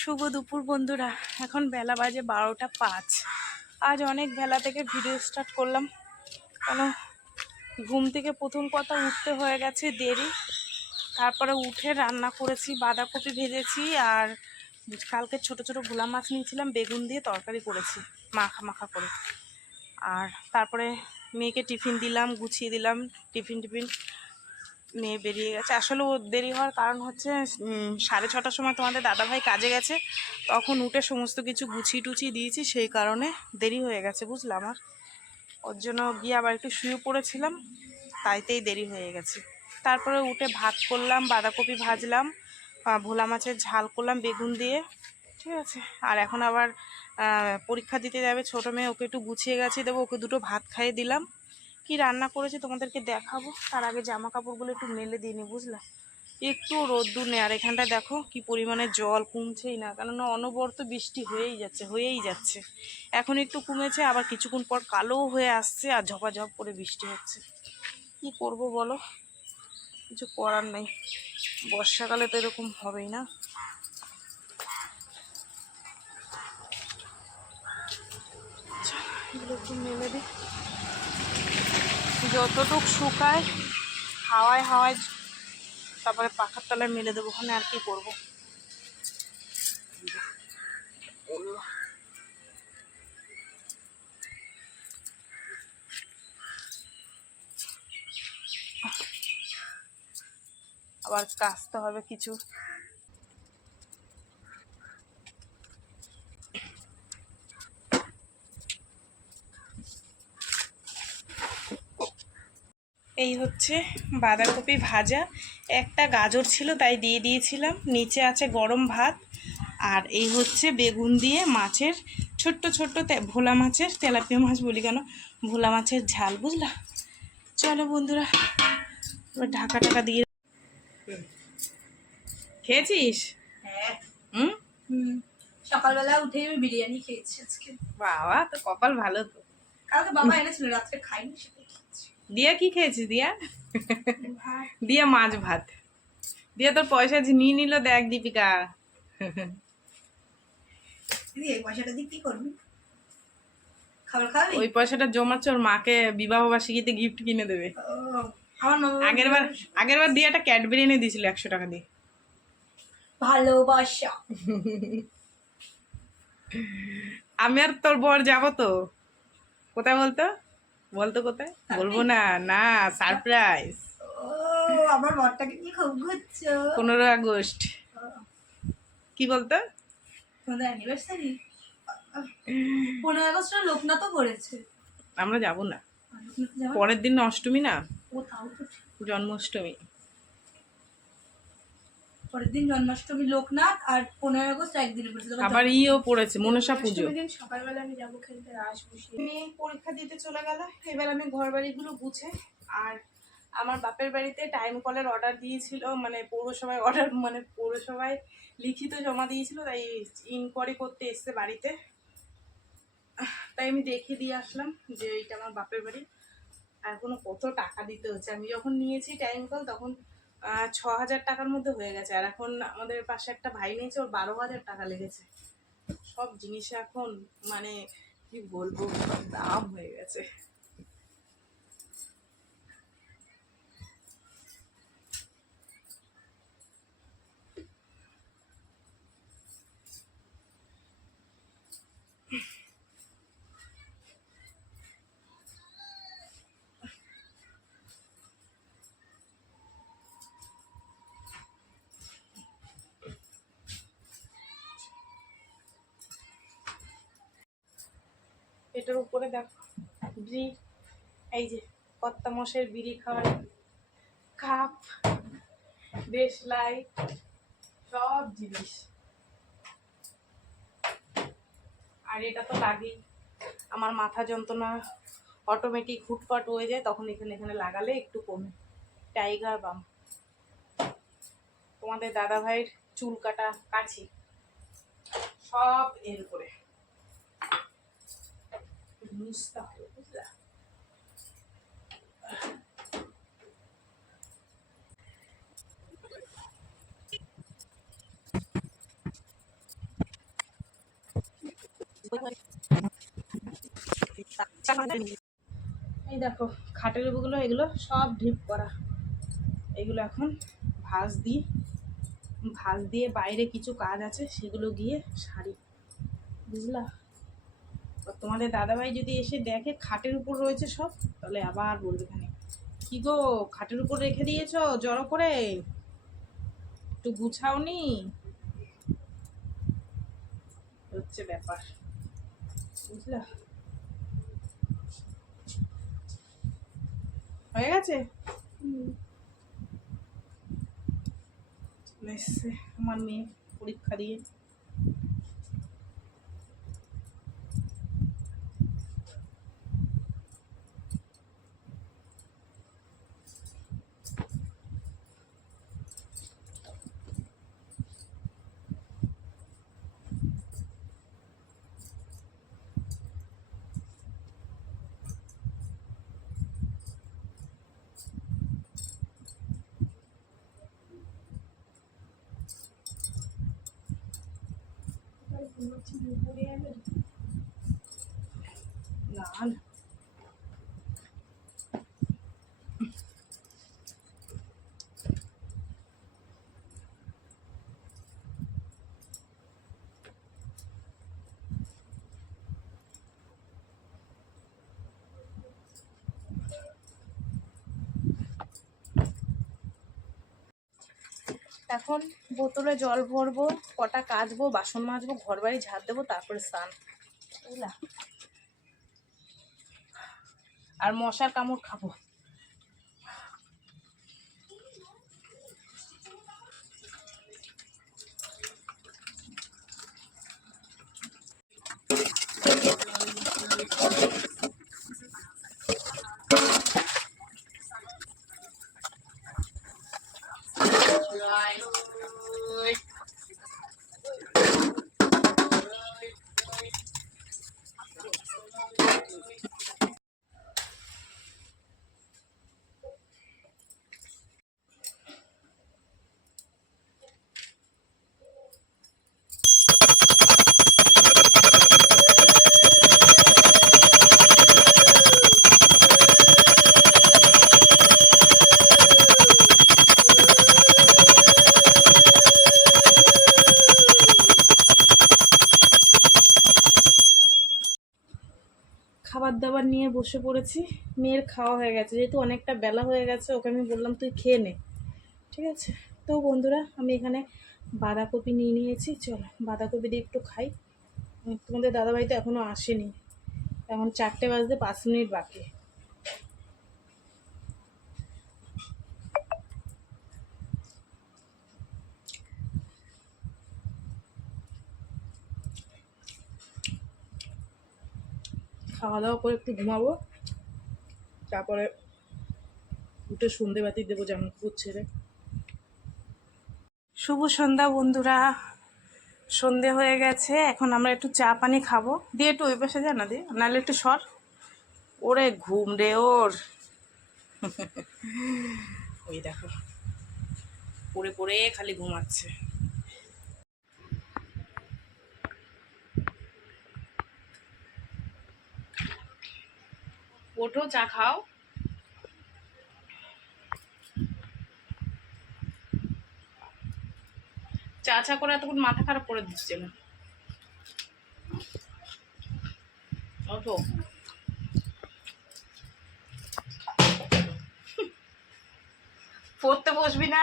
শুভ দুপুর বন্ধুরা। এখন বেলা বাজে 12টা 5। আজ অনেক বেলা থেকে ভিডিও স্টার্ট করলাম, কেন ঘুম থেকে প্রথম কথা উঠতে হয়ে গেছে দেরি। তারপরে উঠে রান্না করেছি, বাঁধাকপি ভেজেছি, আর কালকে ছোট ছোট ভোলা মাছ নিয়েছিলাম, বেগুন দিয়ে তরকারি করেছি মাখা মাখা করে। আর তারপরে মেয়েকে টিফিন দিলাম, গুছিয়ে দিলাম। টিফিন মেয়ে বেরিয়ে গেছে। আসলে ও দেরি হওয়ার কারণ হচ্ছে 6:30টার সময় তোমাদের দাদাভাই কাজে গেছে, তখন উঠে সমস্ত কিছু গুছিয়ে টুছিয়ে দিয়েছি, সেই কারণে দেরি হয়ে গেছে বুঝলাম। আমার ওর জন্য গিয়ে আবার একটু শুয়ে পড়েছিলাম, তাইতেই দেরি হয়ে গেছে। তারপরে উঠে ভাত করলাম, বাঁধাকপি ভাজলাম, ভোলা মাছের ঝাল করলাম বেগুন দিয়ে, ঠিক আছে। আর এখন আবার পরীক্ষা দিতে যাবে ছোটো মেয়ে, ওকে একটু গুছিয়ে গেছে দেবো, ওকে দুটো ভাত খাইয়ে দিলাম। কি রান্না করেছি তোমাদেরকে দেখাবো, তার আগে জামা কাপড়গুলো একটু মেলে দিইনি বুঝলা, একটু রোদ্দুর নেই। আর এখানটা দেখো কি পরিমাণে জল, কমছেই না, কেননা অনবরত বৃষ্টি হয়েই যাচ্ছে। এখন একটু কমেছে, আবার কিছুক্ষণ পর কালো হয়ে আসছে আর ঝপাঝপ করে বৃষ্টি হচ্ছে। কি করব বলো, কিছু করার নেই, বর্ষাকালে তো এরকম হবেই না। এগুলো একটু মেলে দিই, যতটুক শুকায় হাওয়ায় হাওয়ায়, তারপরে পাখার তলায় মেলে দেবো, ওখানে আর কি করবো। আবার কাচতে হবে কিছু। এই হচ্ছে বাঁধাকপি ভাজা, একটা গাজর ছিল তাই দিয়ে দিয়েছিলাম, নিচে আছে গরম ভাত, আর এই হচ্ছে বেগুন দিয়ে মাছের ছোট্ট ছোট্ট ভোলা মাছের, তেলাপিয়া মাছ বলি কেন, ভোলা মাছের ঝাল বুঝলা। চলো বন্ধুরা, এবার ঢাকা টাকা দিয়ে। খেয়েছিস? হ্যাঁ। হুম, সকালবেলা উঠে আমি বিরিয়ানি খেয়েছি আজকে। বাবা তো কপাল ভালো তো। কালকে বাবা এনেছিল, রাত্রে খাইনি, সেটাই খেয়েছি। দিয়া কি খেয়েছিস? দিয়া মাছ ভাত। দিয়া তোর পয়সা নিয়ে নিল, দেখ দীপিকা। দিদি এই পয়সাটা দিয়ে কি করবি? খাবার খাবি? ওই পয়সাটা জমাচ্ছে, ওর মাকে বিবাহ বার্ষিকীতে গিফট কিনে দেবে। আমার আগেরবার দিয়ে একটা ক্যাডবেরি এনে দিয়েছিল 100 টাকা দিয়ে। ভালোবাসা। আমি আর তোর বর যাবো তো। কোথায় বলতো? কোথায় বলবো না, না সারপ্রাইজ। আমার বরটাকে কি খুব ঘুরছো। 15 আগস্ট। কি বলতো? তোমাদের অ্যানিভার্সারি 15 আগস্ট লোকনাথও করেছে। আমরা যাবো না, পরের দিন অষ্টমী না, ও তাও তো জন্মাষ্টমী। পরের দিন জন্মাষ্টমী, লোকনাথ, আর 15 আগস্ট একদিনে পড়েছে। আবার ইও পড়েছে মনসা পুজো। সকালবেলা আমি যাবো খেলতে রাস বসিয়ে। মেয়ে পরীক্ষা দিতে চলে গেল, এবার আমি ঘর বাড়িগুলো গুছে, আর আমার বাপের বাড়িতে টাইম কলের অর্ডার দিয়েছিল, মানে পৌরসভায় অর্ডার, মানে পৌরসভায় লিখিত জমা দিয়েছিল, তাই ইনকোয়ারি করতে এসছে বাড়িতে, তাই আমি দেখে দিয়ে আসলাম যে এইটা আমার বাপের বাড়ি। আর এখনো কত টাকা দিতে হচ্ছে, আমি যখন নিয়েছি টাইম কল তখন 6,000 টাকার মধ্যে হয়ে গেছে, আর এখন আমাদের পাশে একটা ভাই নিয়েছে, ওর 12,000 টাকা লেগেছে। সব জিনিসে এখন মানে কি বলবো, দাম হয়ে গেছে। এটার উপরে দেখো এই যে কত্তা মশের বিড়ি খাওয়ার কাপ, দেশলাই, সব জিনিস। আর এটা তো লাগেই, আমার মাথা যন্ত্রণা অটোমেটিক হুটপাট হয়ে যায়, তখন এখানে লাগালে একটু কমে। টাইগার বাম। তোমাদের দাদা ভাইয়ের চুল কাটা কাছি, সব এর উপরে মুছতে হবে বুঝলা। এই দেখো খাটের উপরগুলো, এগুলো সব ঢিপ করা। এগুলো এখন ভাঁজ দিয়ে বাইরে কিছু কাজ আছে সেগুলো গিয়ে সারি, বুঝলা। তোমাদের দাদাভাই যদি এসে দেখে খাটের উপর রয়েছে সব, তাহলে আবার বলবে এখানে কি গো খাটের উপর রেখে দিয়েছো জড়ো করে, একটু গুছাওনি, হচ্ছে ব্যাপার, বুঝলা। হয়ে গেছে এসছে আমার মেয়ে পরীক্ষা দিয়ে। না না এখন বোতলে জল ভরবো, কটা কাচবো, বাসন মাজবো, ঘর বাড়ি ঝাড় দেবো, তারপরে স্নান, বুঝলা। আর মশার কামড় খাবো। খাবার দাবার নিয়ে বসে পড়েছি, মেয়ের খাওয়া হয়ে গেছে, যেহেতু অনেকটা বেলা হয়ে গেছে ওকে আমি বললাম তুই খেয়ে নে, ঠিক আছে। তো বন্ধুরা আমি এখানে বাঁধাকপি নিয়ে নিয়েছি, চলো বাঁধাকপি দিয়ে একটু খাই। তোমাদের দাদাভাই তো এখনও আসেনি, এখন 4টে বাজতে 5 মিনিট বাকি। খাওয়া দাওয়া করে একটু ঘুমাবো, তারপরে উঠে সন্ধে বাতি দেবো জামা কাপড় ছেড়ে। শুভ সন্ধ্যা বন্ধুরা, সন্ধে হয়ে গেছে, এখন আমরা একটু চা পানি খাবো। দিয়ে একটু ওই পাশে জানা দিয়ে, নাহলে একটু সর, ওরে ঘুম রে ওর। ওই দেখো পড়ে পড়ে খালি ঘুমাচ্ছে। ওঠো চা খাও। চা চা করে এতক্ষণ মাথা খারাপ করে দিচ্ছে না। ওঠো, পড়তে বসবি না?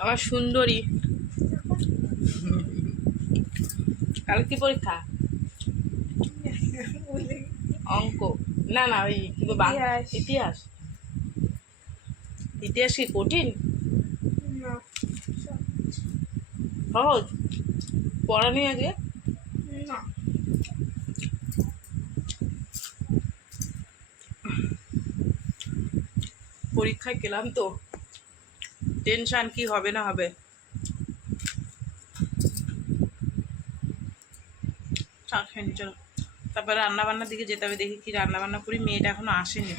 আমার সুন্দরী, কাল কি পরীক্ষা? অঙ্ক না না ওই ইতিহাস। ইতিহাস কি কঠিন? সহজ পড়া নেই আজকে? পরীক্ষায় গেলাম তো, টেনশন কি হবে না হবে। চা খেয়ে নি চলো, তারপরে রান্নাবান্নার দিকে যেতে হবে, দেখি কি রান্নাবান্না করি। মেয়েটা এখনো আসেনি,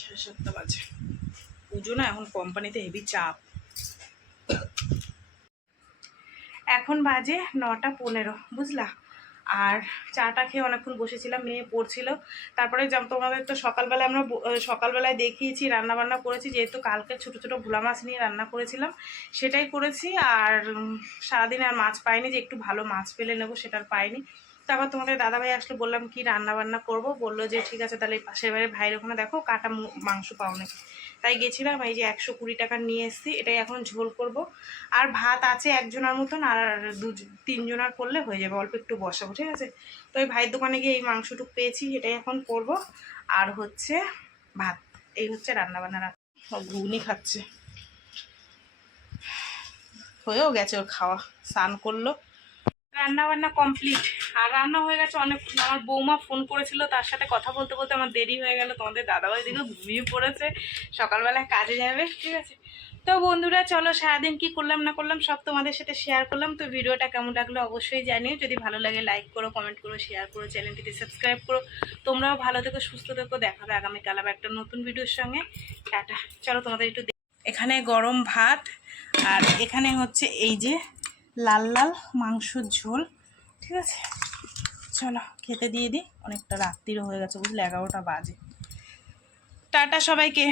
7:30 বাজে। পুজো না, এখন কোম্পানিতে হেভি চাপ। এখন বাজে 9:15, বুঝলা। আর চাটা খেয়ে অনেকক্ষণ বসেছিলাম, মেয়ে পড়ছিল। তারপরে তোমাদের তো সকালবেলায় দেখিয়েছি রান্নাবান্না করেছি, যেহেতু কালকে ছোটো ছোটো ভোলা মাছ নিয়ে রান্না করেছিলাম সেটাই করেছি। আর সারাদিন আর মাছ পাইনি, যে একটু ভালো মাছ পেলে নেবো, সেটার পাইনি। তারপর তোমাদের দাদাভাই আসলে বললাম কি রান্নাবান্না করব, বললো যে ঠিক আছে তাহলে পাশের বাড়ির ভাইয়ের ওখানে দেখো কাটা মাংস পাও নাকি। তাই গেছিলাম, এই যে 120 টাকা নিয়ে এসেছি, এটাই এখন ঝোল করব। আর ভাত আছে একজনের মতন, আর 2-3 জনের করলে হয়ে যাবে, অল্প একটু বসাবো, ঠিক আছে। তো ওই ভাইয়ের দোকানে গিয়ে এই মাংসটুকু পেয়েছি, এটাই এখন করব। আর হচ্ছে ভাত, এই হচ্ছে রান্নাবান্না। ঘুগনি খাচ্ছে, হয়েও গেছে ওর খাওয়া, স্নান করলো, রান্নাবান্না কমপ্লিট। আর রান্না হয়ে গেছে অনেক। আমার বৌমা ফোন করেছিল, তার সাথে কথা বলতে বলতে আমার দেরি হয়ে গেল। তোমাদের দাদাভাই দিকে ঘুমিয়ে পড়েছে, সকালবেলায় কাজে যাবে, ঠিক আছে। তো বন্ধুরা চলো, সারাদিন কি করলাম না করলাম সব তোমাদের সাথে শেয়ার করলাম। তো ভিডিওটা কেমন লাগলো অবশ্যই জানিও, যদি ভালো লাগে লাইক করো, কমেন্ট করো, শেয়ার করো, চ্যানেলটিতে সাবস্ক্রাইব করো। তোমরাও ভালো থেকো, সুস্থ থেকো, দেখাবে আগামীকাল আবার একটা নতুন ভিডিওর সঙ্গে। টাটা। চলো তোমাদের একটু এখানে গরম ভাত, আর এখানে হচ্ছে এই যে লাল লাল মাংসর ঝোল, ঠিক আছে। চলো খেতে দিয়ে দিই, অনেকটা রাত্রিরও হয়ে গেছে, বুঝলে 11টা বাজে। টাটা সবাইকে।